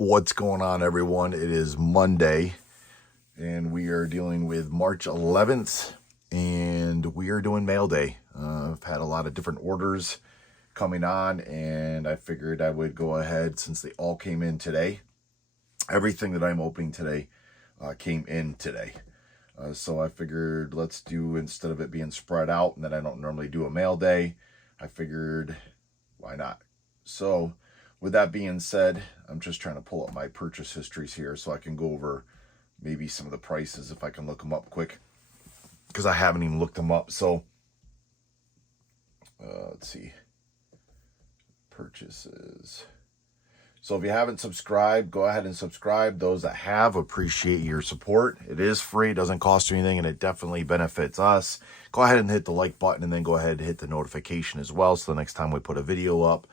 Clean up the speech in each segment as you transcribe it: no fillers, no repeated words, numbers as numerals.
What's going on, everyone? It is Monday, and we are dealing with March 11th, and we are doing mail day. I've had a lot of different orders coming on, and I figured I would go ahead since they all came in today. Everything that I'm opening today came in today. So I figured let's do, instead of it being spread out and then I don't normally do a mail day, I figured why not? So with that being said, I'm just trying to pull up my purchase histories here so I can go over maybe some of the prices if I can look them up quick, because I haven't even looked them up. So let's see, purchases. So if you haven't subscribed, go ahead and subscribe. Those that have, appreciate your support. It is free, doesn't cost you anything, and it definitely benefits us. Go ahead and hit the like button, and then go ahead and hit the notification as well, so the next time we put a video up,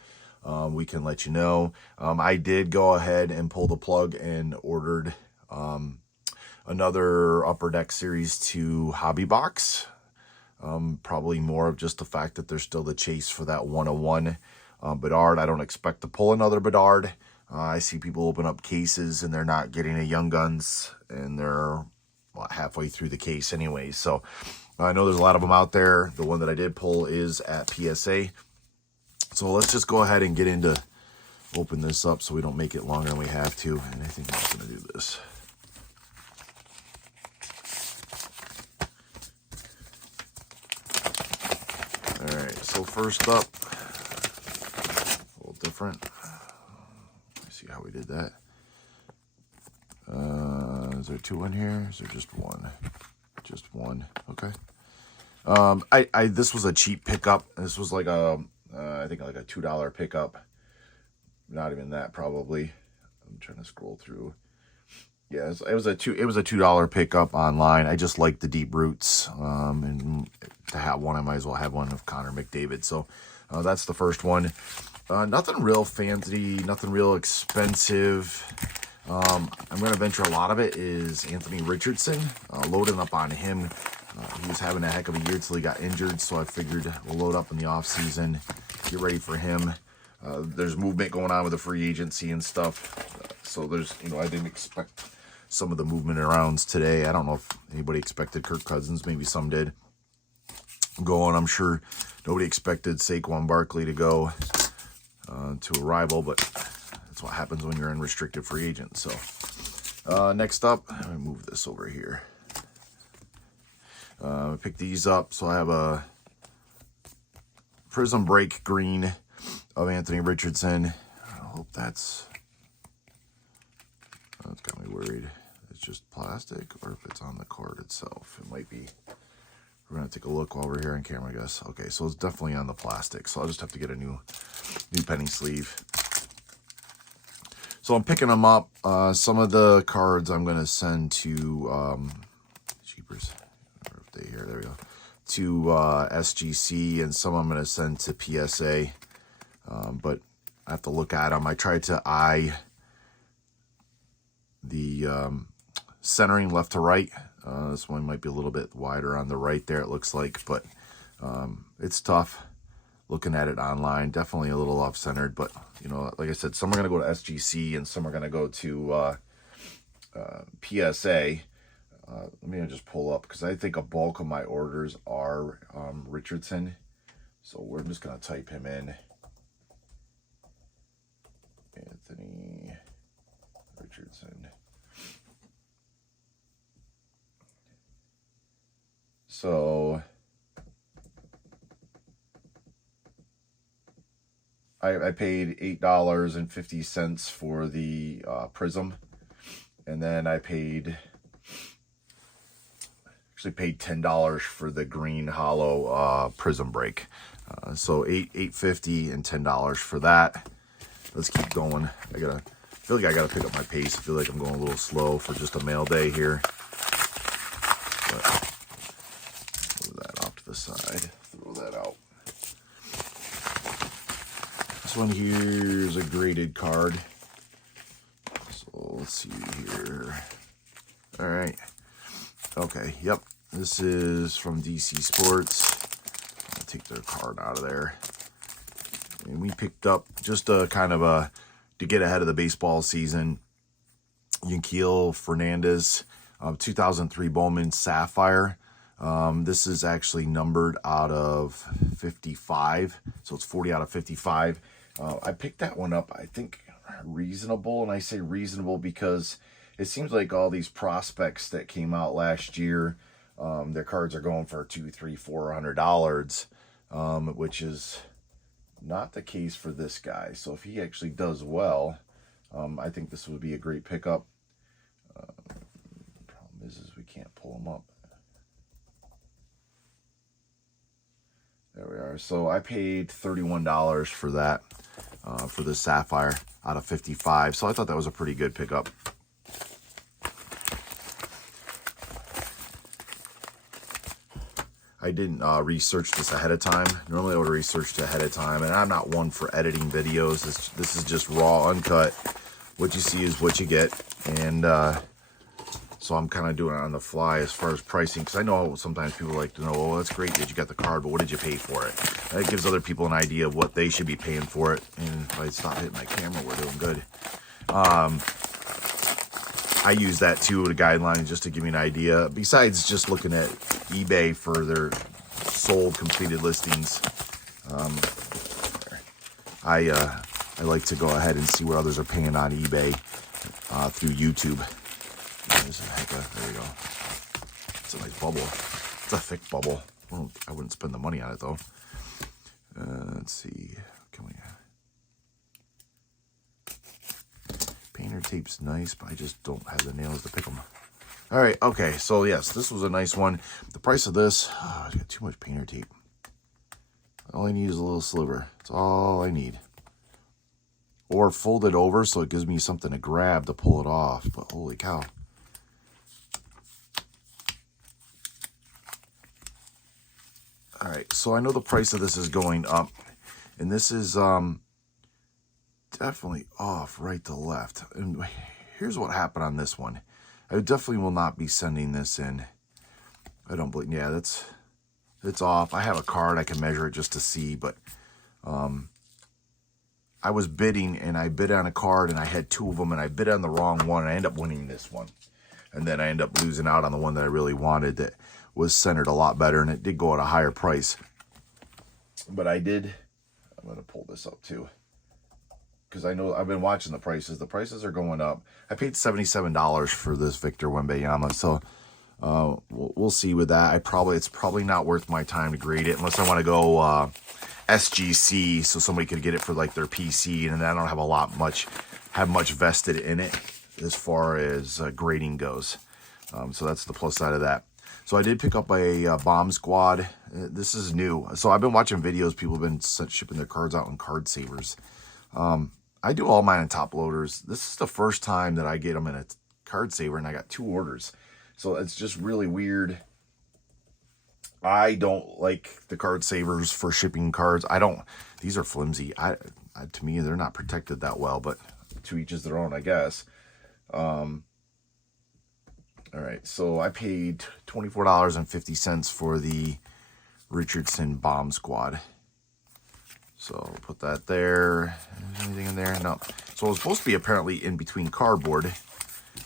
we can let you know. I did go ahead and pull the plug and ordered another Upper Deck Series 2 hobby box. Probably more of just the fact that there's still the chase for that 101 Bedard. I don't expect to pull another Bedard. I see people open up cases and they're not getting a Young Guns, and they're halfway through the case anyway. So I know there's a lot of them out there. The one that I did pull is at PSA. So let's just go ahead and get into open this up so we don't make it longer than we have to. And I think I'm just going to do this. All right, so first up, a little different. Let's see how we did that. Is there two in here? Is there just one? Just one. Okay. This was a cheap pickup. This was like a, I think like a $2 pickup. Not even that, probably. I'm trying to scroll through. Yeah, it was a $2 pickup online. I just like the deep roots, and to have one, I might as well have one of Connor McDavid. So that's the first one. Nothing real fancy, nothing real expensive. I'm going to venture a lot of it is Anthony Richardson. Loading up on him. He was having a heck of a year till he got injured, so I figured we'll load up in the off season, get ready for him. There's movement going on with the free agency and stuff, so there's, I didn't expect some of the movement arounds today. I don't know if anybody expected Kirk Cousins. Maybe some did go on. I'm sure nobody expected Saquon Barkley to go to a rival, but that's what happens when you're in restricted free agent. So next up, let me move this over here. I picked these up. So I have a Prism Break green of Anthony Richardson. I hope that's got me worried. It's just plastic, or if it's on the card itself. It might be. We're going to take a look while we're here on camera, I guess. Okay, so it's definitely on the plastic. So I'll just have to get a new penny sleeve. So I'm picking them up. Some of the cards I'm going to send to Cheapers. Here, there we go. To SGC, and some I'm going to send to PSA. But I have to look at them. I tried to eye the centering left to right. This one might be a little bit wider on the right there, it looks like, but it's tough looking at it online. Definitely a little off-centered, but, like I said, some are going to go to SGC and some are going to go to PSA. Let me just pull up, because I think a bulk of my orders are Richardson. So we're just going to type him in. Anthony Richardson. So I paid $8.50 for the Prism, and then I paid $10 for the green hollow Prism Break. So $8.50 and $10 for that. Let's keep going. I feel like I gotta pick up my pace. I feel like I'm going a little slow for just a mail day here. But move that off to the side. Throw that out. This one here is a graded card. So let's see here. All right. Okay. Yep. This is from DC Sports. I'll take their card out of there. And we picked up just a kind of a to get ahead of the baseball season. Yanquiel Fernandez, 2003 Bowman Sapphire. This is actually numbered out of 55, so it's 40 out of 55. I picked that one up, I think, reasonable, and I say reasonable because it seems like all these prospects that came out last year, their cards are going for $200, $300, $400, which is not the case for this guy. So if he actually does well, I think this would be a great pickup. Problem is we can't pull him up. There we are. So I paid $31 for that, for this Sapphire out of 55. So I thought that was a pretty good pickup. I didn't research this ahead of time. Normally I would have researched ahead of time, and I'm not one for editing videos. This is just raw, uncut. What you see is what you get, and so I'm kind of doing it on the fly as far as pricing, because I know sometimes people like to know, oh, that's great that you got the card, but what did you pay for it? That gives other people an idea of what they should be paying for it. And if I stop hitting my camera, we're doing good. I use that too, the guidelines, just to give me an idea. Besides just looking at eBay for their sold completed listings, I like to go ahead and see what others are paying on eBay through YouTube. There we go. It's a nice bubble. It's a thick bubble. Well, I wouldn't spend the money on it though. Let's see. Can we? Painter tape's nice, but I just don't have the nails to pick them. All right, okay, so yes, this was a nice one. The price of this, I got too much painter tape. All I need is a little sliver. That's all I need. Or fold it over so it gives me something to grab to pull it off, but holy cow. All right, so I know the price of this is going up, and this is definitely off right to left. And here's what happened on this one. I definitely will not be sending this in. I don't believe, yeah, it's off. I have a card, I can measure it just to see, but I was bidding, and I bid on a card, and I had two of them, and I bid on the wrong one, and I ended up winning this one. And then I ended up losing out on the one that I really wanted that was centered a lot better, and it did go at a higher price. But I'm going to pull this up too, because I know I've been watching the prices. The prices are going up. I paid $77 for this Victor Wembanyama, so we'll see with that. It's probably not worth my time to grade it unless I want to go SGC, so somebody could get it for like their PC, and then I don't have much vested in it as far as grading goes. So that's the plus side of that. So I did pick up a Bomb Squad. This is new. So I've been watching videos. People have been shipping their cards out in card savers. I do all mine in top loaders. This is the first time that I get them in a card saver, and I got 2 orders. So it's just really weird. I don't like the card savers for shipping cards. These are flimsy. To me, they're not protected that well, but to each is their own, I guess. All right, so I paid $24.50 for the Richardson Bomb Squad. So put that there. Anything in there? No. So it was supposed to be apparently in between cardboard,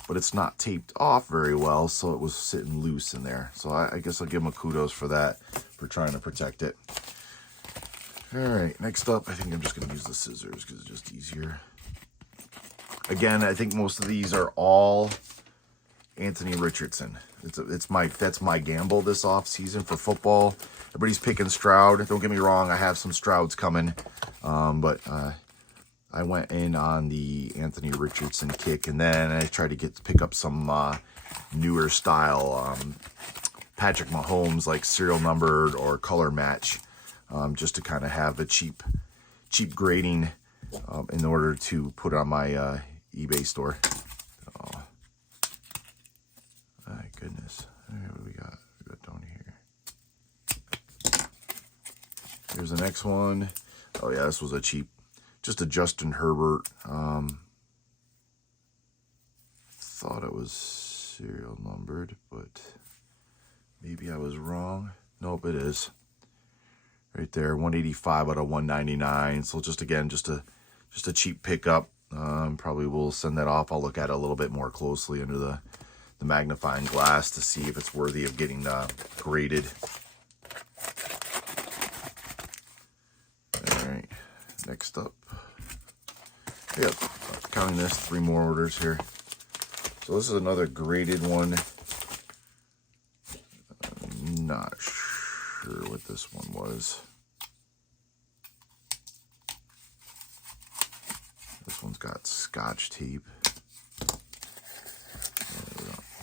but it's not taped off very well, so it was sitting loose in there. So I guess I'll give them a kudos for that, for trying to protect it. All right, next up, I think I'm just going to use the scissors because it's just easier. Again, I think most of these are all Anthony Richardson. That's my gamble this off season for football. Everybody's picking Stroud. Don't get me wrong, I have some Strouds coming, but I went in on the Anthony Richardson kick, and then I tried to pick up some newer style Patrick Mahomes, like serial numbered or color match, just to kind of have a cheap grading in order to put on my eBay store. Oh, my goodness. All right, what do we got? We got down here. Here's the next one. Oh yeah, this was a cheap, just a Justin Herbert. Thought it was serial numbered, but maybe I was wrong. Nope, it is. Right there, 185 out of 199. So just a cheap pickup. Probably will send that off. I'll look at it a little bit more closely under the magnifying glass to see if it's worthy of getting graded. All right, next up. Yep, counting this, 3 more orders here. So this is another graded one. I'm not sure what this one was. This one's got Scotch tape.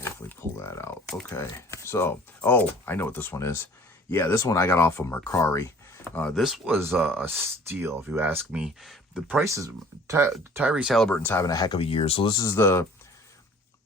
Hopefully pull that out. Okay, so, oh, I know what this one is. Yeah, this one I got off of Mercari. This was a steal, if you ask me. The price is, Tyrese Haliburton's having a heck of a year. So this is the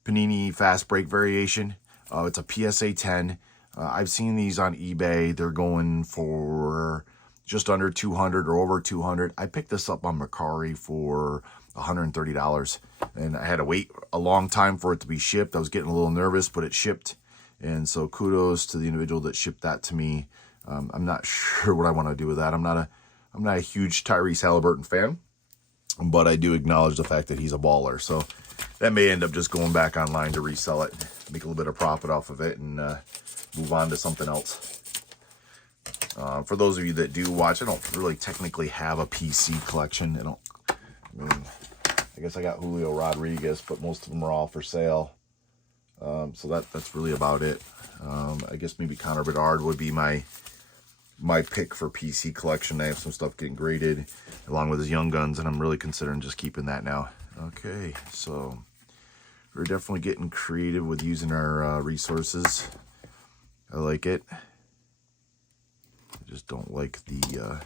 Panini Fast Break variation. It's a PSA 10. I've seen these on eBay. They're going for just under 200 or over 200. I picked this up on Mercari for $130. And I had to wait a long time for it to be shipped. I was getting a little nervous, but it shipped. And so kudos to the individual that shipped that to me. I'm not sure what I want to do with that. I'm not a huge Tyrese Haliburton fan, but I do acknowledge the fact that he's a baller. So that may end up just going back online to resell it, make a little bit of profit off of it, and move on to something else. For those of you that do watch, I don't really technically have a PC collection. I guess I got Julio Rodriguez, but most of them are all for sale. So that's really about it. I guess maybe Connor Bedard would be my pick for PC collection. I have some stuff getting graded along with his Young Guns, and I'm really considering just keeping that now. Okay, so we're definitely getting creative with using our resources. I like it. I just don't like the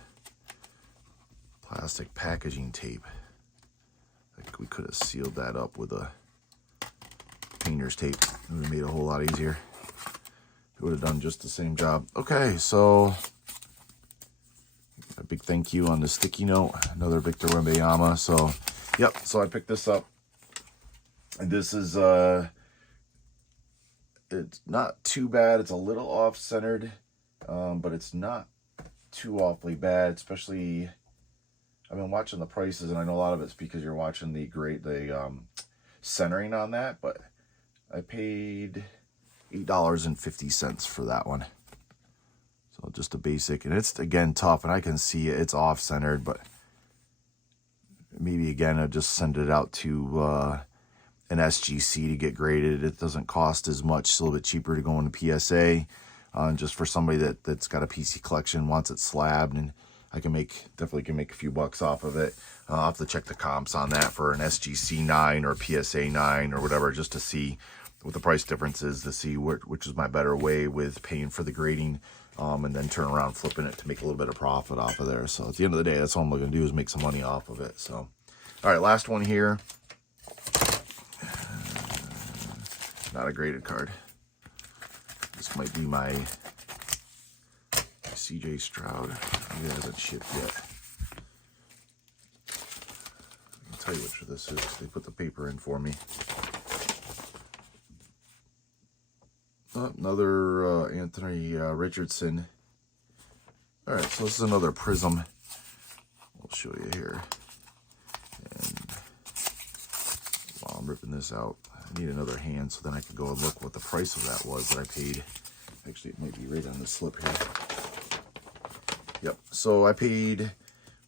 plastic packaging tape. Like we could have sealed that up with a painter's tape. It would have made it a whole lot easier. It would have done just the same job. Okay, so a big thank you on the sticky note. Another Victor Wembanyama. So, yep. So I picked this up, and this is it's not too bad. It's a little off-centered, but it's not too awfully bad. Especially, I've been watching the prices, and I know a lot of it's because you're watching the centering on that. But I paid $8.50 for that one. So just a basic, and it's again tough, and I can see it's off-centered, but maybe again I'll just send it out to an SGC to get graded. It doesn't cost as much. It's a little bit cheaper to go into PSA, just for somebody that's got a PC collection, wants it slabbed, and I can definitely make a few bucks off of it. I'll have to check the comps on that for an SGC 9 or PSA 9 or whatever, just to see what the price difference is, to see which is my better way with paying for the grading, and then turn around flipping it to make a little bit of profit off of there. So at the end of the day, that's all I'm looking to do is make some money off of it. So, all right, last one here. Not a graded card. This might be my CJ Stroud. Maybe it hasn't shipped yet. I'll tell you which of this is. They put the paper in for me. Another Anthony Richardson. All right, so this is another Prism. I'll show you here. And while I'm ripping this out, I need another hand so then I can go and look what the price of that was that I paid. Actually, it might be right on the slip here. Yep, so I paid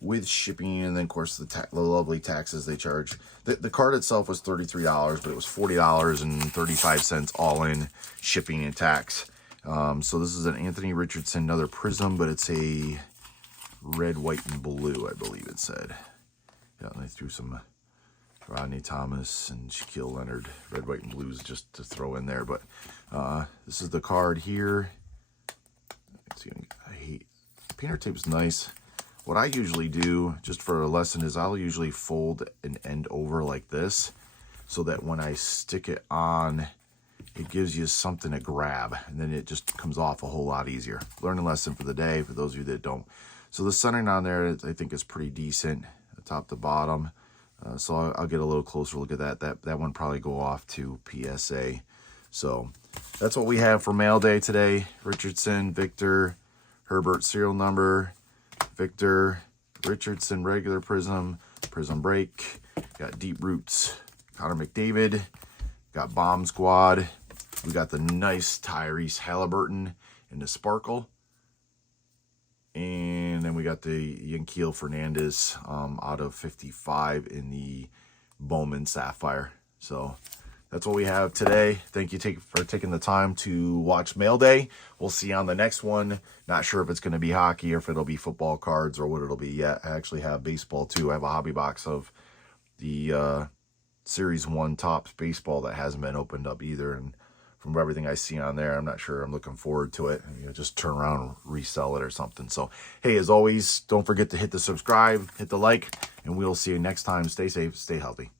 with shipping, and then of course the lovely taxes they charge. The card itself was $33, but it was $40.35 all in shipping and tax. So this is an Anthony Richardson, another Prism, but it's a red, white, and blue, I believe it said. Yeah, and they threw some Rodney Thomas and Shaquille Leonard, red, white, and blues just to throw in there. But this is the card here. I hate painter tape's nice. What I usually do, just for a lesson, is I'll usually fold an end over like this, so that when I stick it on, it gives you something to grab, and then it just comes off a whole lot easier. Learning lesson for the day, for those of you that don't. So the centering on there, I think, is pretty decent, top to bottom. So I'll get a little closer look at that. That one probably go off to PSA. So that's what we have for mail day today. Richardson, Victor, Herbert serial number, Victor, Richardson regular Prism, Prism Break. Got Deep Roots, Connor McDavid. Got Bomb Squad. We got the nice Tyrese Haliburton in the Sparkle. And then we got the Yankiel Fernandez out of 55 in the Bowman Sapphire. So that's what we have today. Thank you for taking the time to watch Mail Day. We'll see you on the next one. Not sure if it's going to be hockey or if it'll be football cards or what it'll be yet. I actually have baseball too. I have a hobby box of the Series 1 Topps baseball that hasn't been opened up either. And from everything I see on there, I'm not sure. I'm looking forward to it. Just turn around and resell it or something. So, hey, as always, don't forget to hit the subscribe, hit the like, and we'll see you next time. Stay safe, stay healthy.